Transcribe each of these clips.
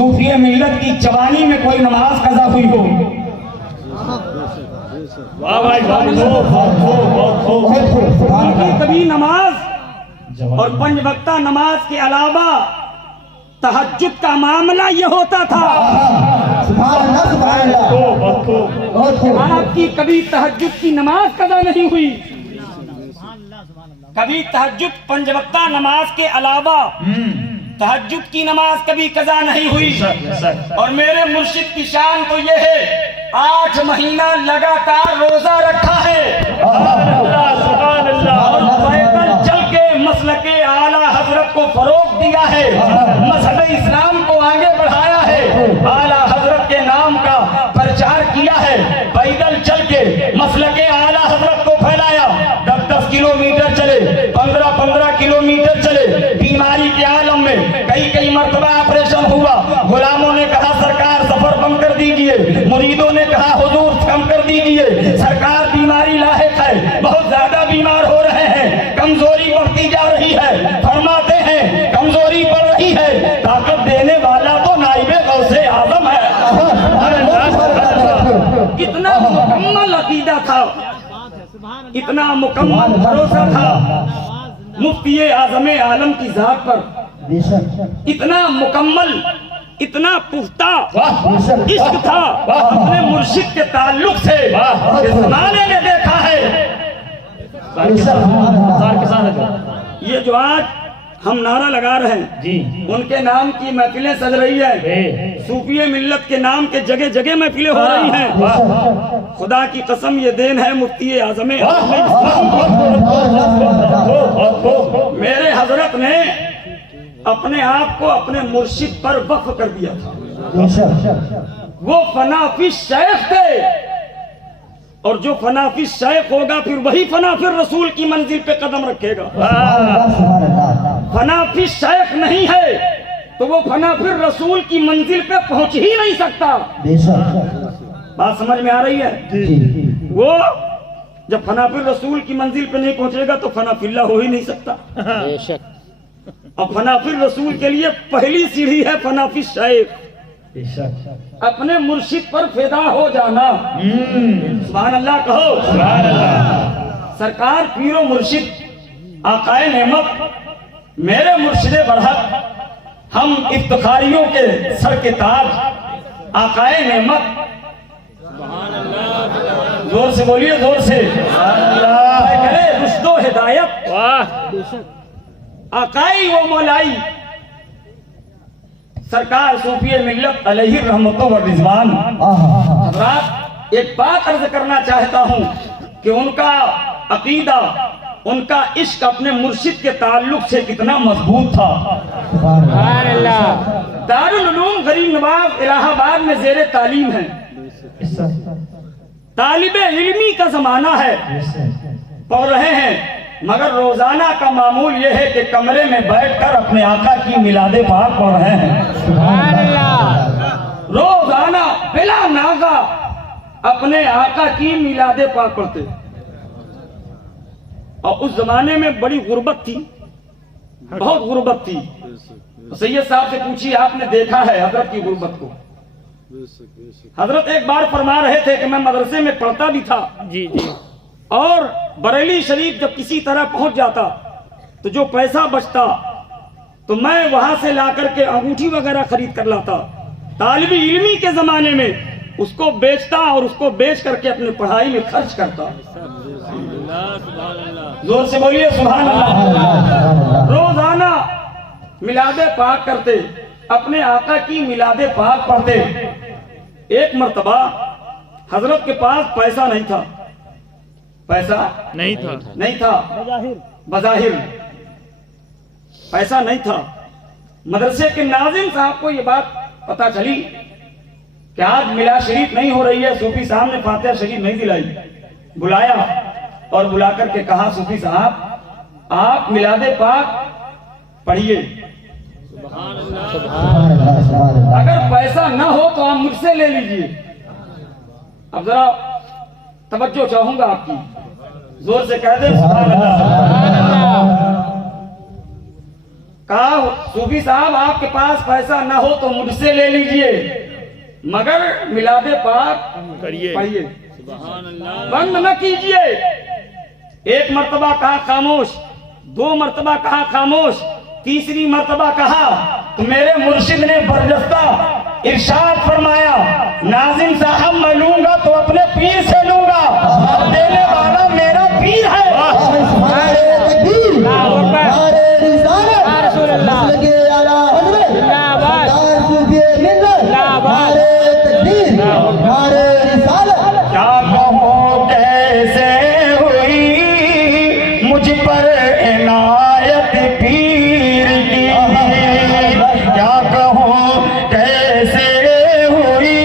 सूफी मिल्लत की जवानी में कोई नमाज कज़ा हुई हो। वाह भाई कभी नमाज और 5 वक्ता नमाज के अलावा तहज्जुद का मामला ये होता था। आपकी कभी तहज्जुद की नमाज कज़ा नहीं हुई, कभी तहज्जुद 5 वक्ता नमाज के अलावा तहज्जुद की नमाज कभी कज़ा नहीं हुई। और मेरे मुर्शिद की शान तो ये है, 8 महीना लगातार रोजा रखा है और पैदल चल के मसलके आला हजरत को फरोग दिया है, मजहब इस्लाम को आगे बढ़ाया है, आला हजरत के नाम का प्रचार किया है, पैदल चल के मसलके आला हजरत को फैलाया। 10-10 किलोमीटर चले, 15-15 किलोमीटर चले, बीमारी के आलम में कई मरतबा ऑपरेशन हुआ। गुलामों ने कहा सरकार सफर कम कर दीजिए, मुरीदों ने कहा हुजूर कम कर दीजिए, सरकार बीमारी लाहिक है, बहुत ज्यादा बीमार हो रहे हैं, कमजोरी बढ़ती जा रही है। फरमाते हैं कमजोरी बढ़ रही है, ताकत देने वाला तो नाइबे गौसे आजम है। इतना मुकम्मल अकीदा था, इतना मुकम्मल भरोसा था मुफ्ती आज़म आलम की जात पर, इतना मुकम्मल, इतना पुख्ता इश्क था अपने मुर्शिद के ताल्लुक से, इस जमाने ने देखा है। ये जो आज हम नारा लगा रहे हैं जी, उनके नाम की महफिलें सज रही है, सूफी मिल्लत के नाम के जगह जगह महफिलें हो रही हैं। खुदा की कसम ये देन है मुफ्ती आज़म। मेरे हजरत ने अपने आप को अपने मुर्शिद पर वक्फ कर दिया था। वो फनाफिश शेख थे, और जो फनाफिश शेख होगा फिर वही फनाफिर रसूल की मंजिल पे कदम रखेगा। फनाफिश शेख नहीं है तो वो फनाफिर रसूल की मंजिल पे पहुंच ही नहीं सकता। बात समझ में आ रही है? वो जब फनाफिर रसूल की मंजिल पे नहीं पहुंचेगा तो फनाफिल्ला हो ही नहीं सकता। और फनाफिर रसूल के लिए पहली सीढ़ी है फनाफिश शेख, अपने मुर्शिद पर फिदा हो जाना। सुभान अल्लाह कहो। सरकार पीरो मुर्शिद आकाए नेमत मेरे मुर्शिदे बरहक, हम इफ्तिखारियों के सर के ताज आकाए नेमत। जोर से बोलिए, जोर से। करे रुश्दो हिदायत आकाई वो मौलाई सरकार सूफी मिल्लत अलैहि रहमतो व रिज़वान। हज़रात एक बात अर्ज करना चाहता हूँ कि उनका अकीदा, उनका इश्क अपने मुर्शिद के ताल्लुक से कितना मजबूत था। दारुल उलूम गरीब नवाज इलाहाबाद में ज़ेरे तालीम है, तालिबे इल्मी का जमाना है, पढ़ रहे हैं, मगर रोजाना का मामूल यह है कि कमरे में बैठकर अपने आका की मिलादे पाक पढ़ रहे हैं। रोजाना बिला नागा अपने आका की मिलादे पाक पढ़ते। और उस जमाने में बड़ी गुर्बत थी, बहुत गुर्बत थी। सैयद साहब से पूछिए, आपने देखा है हजरत की गुर्बत को? हजरत एक बार फरमा रहे थे कि मैं मदरसे में पढ़ता भी था जी जी, और बरेली शरीफ जब किसी तरह पहुंच जाता तो जो पैसा बचता तो मैं वहां से लाकर के अंगूठी वगैरह खरीद कर लाता। तालिबी इल्मी के जमाने में उसको बेचता और उसको बेच करके अपनी पढ़ाई में खर्च करता। जोर से बोलिए सुभान अल्लाह। रोजाना मिलादे पाक करते, अपने आका की मिलादे पाक पढ़ते। एक मर्तबा हजरत के पास पैसा नहीं था, पैसा नहीं था, बज़ाहिर पैसा नहीं था। मदरसे के नाज़िम साहब को ये बात पता चली कि आज मिला शरीफ नहीं हो रही है, सूफी साहब ने फातिहा शरीफ नहीं दिलाई। बुलाया और बुलाकर के कहा, सूफी साहब आप मिलादे पाक पढ़िए, अगर पैसा ना हो तो आप मुझसे ले लीजिए। अब जरा तवज्जो चाहूंगा आपकी, जोर से कह दे सुभान अल्लाह। कहा सूफी साहब आपके पास पैसा ना हो तो मुझसे ले लीजिए, मगर मिलादे पाक करिए, बंद न कीजिए। एक मर्तबा कहा खामोश, 2 मर्तबा कहा खामोश, तीसरी मर्तबा कहा तो मेरे मुर्शिद ने बरजस्ता इरशाद फरमाया, नाज़िम साहब मैं लूंगा तो अपने पीर से लूंगा, देने वाला मेरा पीर है। क्या कहूँ कैसे हुई मुझ पर इनायत पीर की, क्या कहूँ कैसे हुई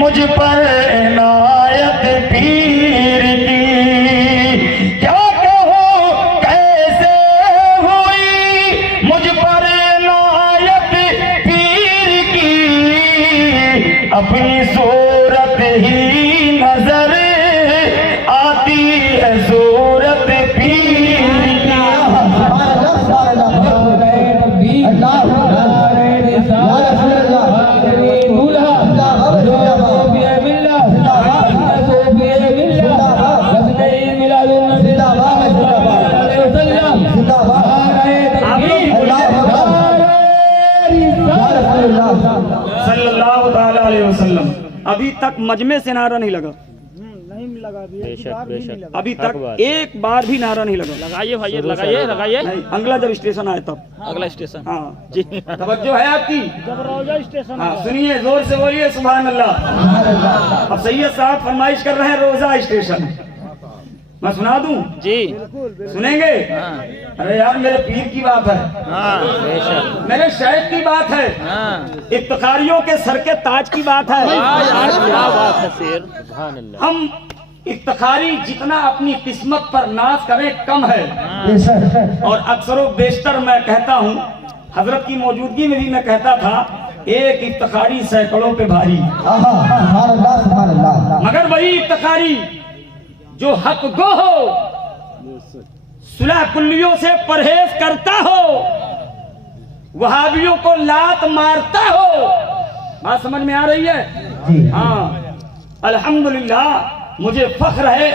मुझ पर इनायत पीर की, क्या कहूँ कैसे हुई मुझ पर इनायत पीर की, अपनी सूरत ही नजर आती है सूरत पीर की। सल्लल्लाहु ताला अलैहि वसल्लम। अभी तक मजमे से नारा नहीं लगा, नहीं लगा बेशक अभी तक एक बार भी नारा नहीं लगा। लगाइए भाई, लगाइए नहीं, अगला जब स्टेशन आए तब। अगला स्टेशन। हाँ जी, तवज्जो है आपकी। जब रोजा स्टेशन हाँ सुनिए, जोर से बोलिए सुभान अल्लाह। अब सैयद साहब फरमाइश कर रहे हैं रोजा स्टेशन, मैं सुना दूं जी? सुनेंगे? हाँ अरे यार मेरे पीर की बात है, हाँ बेशक, मेरे शायद की बात है, हाँ इफ्तिखारियों के सर के ताज की बात है। यार क्या बात है शेर, सुभान अल्लाह। हम इफ्तिखारी जितना अपनी किस्मत पर नाज करें कम है, और अक्सर बेशतर मैं कहता हूँ, हजरत की मौजूदगी में भी मैं कहता था, एक इफ्तिखारी सैकड़ों पे भारी। मगर वही इफ्तिखारी जो हक गो हो, सुलह कुल्लियों से परहेज करता हो, वहाबियों को लात मारता हो। बात समझ में आ रही है? हाँ, अल्हम्दुलिल्लाह मुझे फख्र है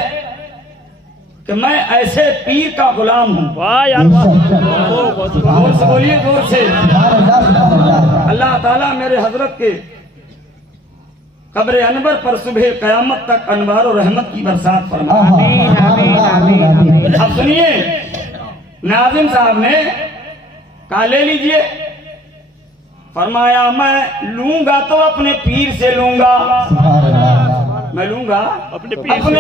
कि मैं ऐसे पीर का गुलाम हूँ। वाह यार वाह, जोर से बोलिए, जोर से। अल्लाह ताला मेरे हजरत के कब्र अनवर पर सुबह कयामत तक अनवार और रहमत की बरसात फरमाए। अब सुनिए, नाज़िम साहब ने कहा ले लीजिए, फरमाया मैं लूंगा तो अपने पीर से लूंगा, मैं लूंगा अपने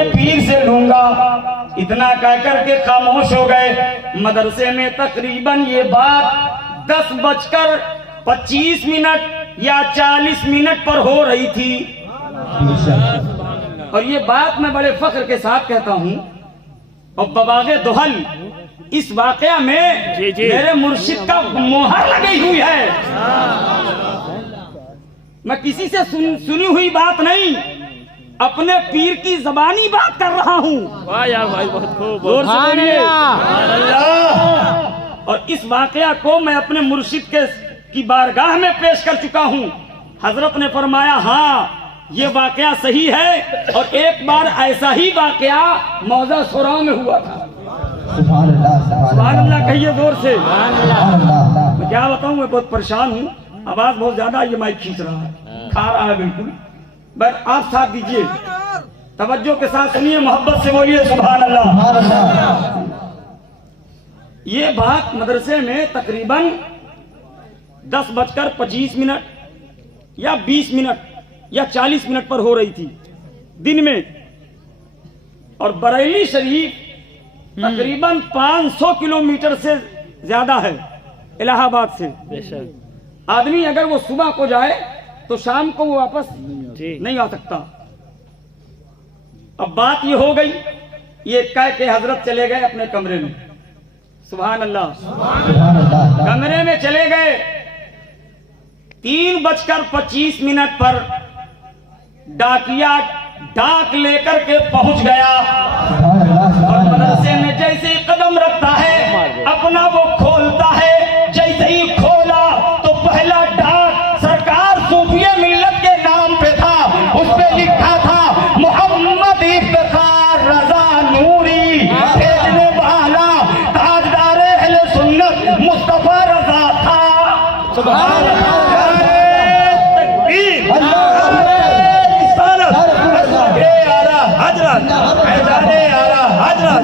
पीर से लूंगा। इतना कह करके खामोश हो गए। मदरसे में तकरीबन ये बात 10:25 या 40 मिनट पर हो रही थी, और ये बात मैं बड़े फख्र के साथ कहता हूँ। और बबागे दोहल इस वाकया में मेरे मुर्शिद का मोहर लगी हुई है। मैं किसी से सुनी हुई बात नहीं, अपने पीर की जबानी बात कर रहा हूँ। वाह यार भाई, बहुत खूब, जोर से बोलिए अल्लाह। और इस वाकया को मैं अपने मुर्शिद की बारगाह में पेश कर चुका हूँ। हजरत ने फरमाया हाँ ये वाकया सही है, और एक बार ऐसा ही वाकया मौजा सुरा में हुआ था। सुभान अल्लाह कहिए जोर से। मैं क्या बताऊं, मैं बहुत परेशान हूँ, आवाज बहुत ज्यादा ये माइक खींच रहा है, खा रहा है बिल्कुल। बस आप साथ दीजिए, तवज्जो के साथ सुनिए, मोहब्बत से बोलिए सुभान अल्लाह। ये बात मदरसे में तकरीबन 10:25 या 20 मिनट या 40 मिनट पर हो रही थी दिन में, और बरेली शरीफ तकरीबन 500 किलोमीटर से ज्यादा है इलाहाबाद से। बेशक आदमी अगर वो सुबह को जाए तो शाम को वो वापस नहीं आ सकता। अब बात ये हो गई, ये कह के हजरत चले गए अपने कमरे में। सुभान अल्लाह। कमरे में चले गए। 3:25 पर डाकिया डाक लेकर के पहुंच गया, और मदरसे में जैसे कदम रखता है अपना वो खोलता है, सुभान अल्लाह। तकबीर, रिसालत, मसलके आला हजरत, फैजाने आला हजरत,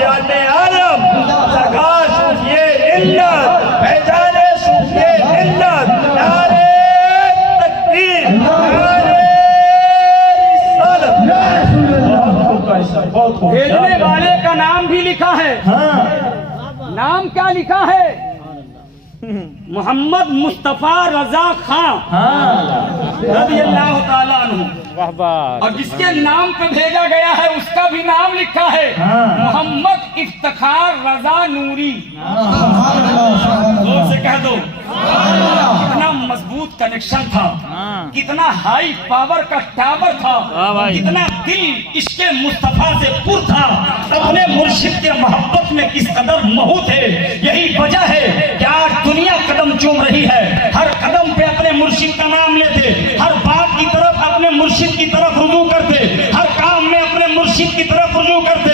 ज़ात-ए आलम, ज़कात सूफिए इल्लत, फैजाने सूफिए इल्लत, नारे तकबीर, नारे रिसालत। भेजने वाले का नाम भी लिखा है। नाम क्या लिखा है? मोहम्मद मुस्तफा रजा खां रज़ियल्लाहु ताला अन्हु। वाह वाह। और जिसके नाम पे भेजा गया है उसका भी नाम लिखा है मोहम्मद इफ्तिखार रजा नूरी। जोर से कह दो। कितना मजबूत कनेक्शन था, कितना हाई पावर का टावर था, हाँ भाई। कितना दिल इसके मुस्तफा से पुर था, अपने मुर्शिद के मोहब्बत में किस कदर महू थे। यही वजह है कि आज दुनिया कदम चूम रही है, हर कदम पे अपने मुर्शिद का नाम लेते, हर बात की तरफ अपने मुर्शिद की तरफ रुजू करते, हर काम में अपने मुर्शिद की तरफ रुजू करते।